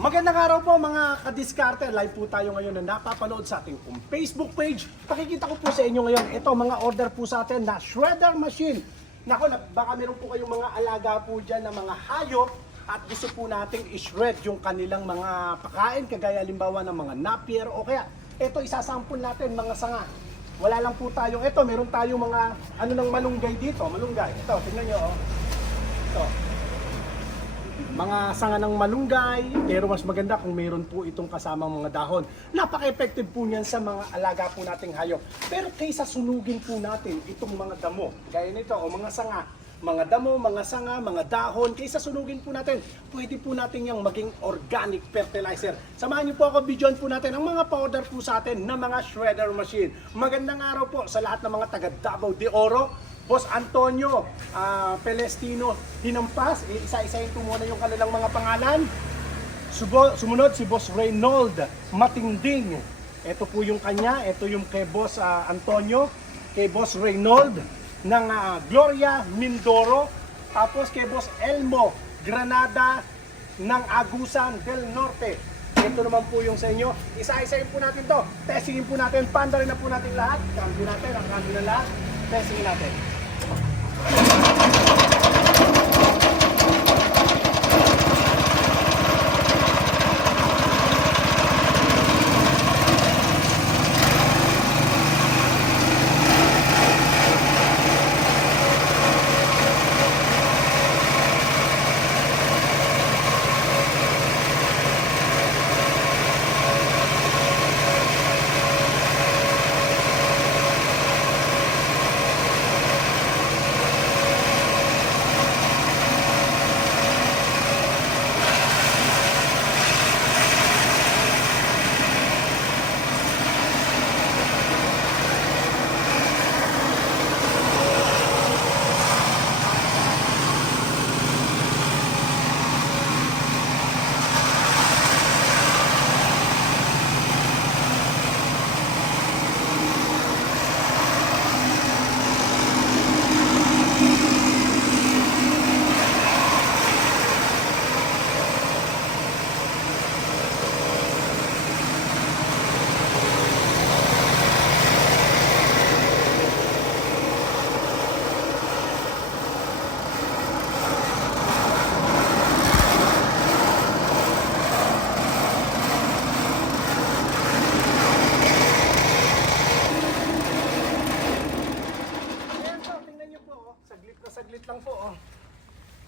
Magandang araw po mga kadiskarte. Live po tayo ngayon na napapanood sa ating Facebook page. Pakikita ko po sa inyo ngayon, ito mga order po sa atin na shredder machine. Nako, baka meron po kayong mga alaga po dyan na mga hayop at gusto po nating i-shred yung kanilang mga pakain, kagaya limbawa ng mga napier o kaya ito isasampul natin mga sanga. Wala lang po tayo, ito meron tayong mga ano ng malunggay dito, malunggay. Ito, tingnan nyo oh. Ito. Mga sanga ng malunggay, pero mas maganda kung mayroon po itong kasamang mga dahon. Napaka-effective po niyan sa mga alaga po nating hayop. Pero kaysa sunugin po natin itong mga damo, gaya nito o mga sanga, mga damo, mga sanga, mga dahon, kaysa sunugin po natin, pwede po natin yung maging organic fertilizer. Samahan niyo po ako, videoan po natin ang mga pa-order po sa atin na mga shredder machine. Magandang araw po sa lahat ng mga taga Davao de Oro. Boss Antonio Pelestino Hinampas, isa-isahin po muna yung kanilang mga pangalan. Sumunod si Boss Reynold Matinding. Ito po yung kanya, ito yung kay Boss Antonio, kay Boss Reynold ng Gloria Mindoro, tapos kay Boss Elmo Granada ng Agusan del Norte. Ito naman po yung sa inyo. Isa-isahin po natin to. Testingin po natin, panda rin na po natin lahat. Cambio natin, ang cambio na lahat. Testingin natin. Saglit lang po oh.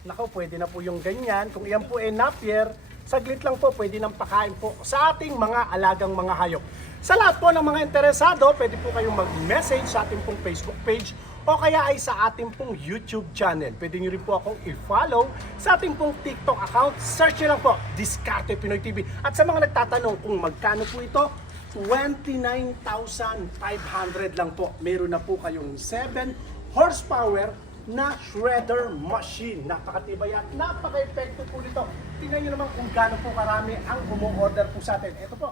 Nako, pwede na po yung ganyan. Kung iyan po ay napier, saglit lang po, pwede nang pakain po sa ating mga alagang mga hayop. Sa lahat po ng mga interesado, pwede po kayong mag-message sa ating pong Facebook page o kaya ay sa ating pong YouTube channel. Pwede nyo rin po akong i-follow sa ating pong TikTok account. Search nyo lang po, Diskarte Pinoy TV. At sa mga nagtatanong kung magkano po ito, 29,500 lang po. Meron na po kayong 7 horsepower na shredder machine. Napakatibay at napaka-effective po nito. Tingnan nyo naman kung gaano po karami ang umu-order po sa atin. Ito po.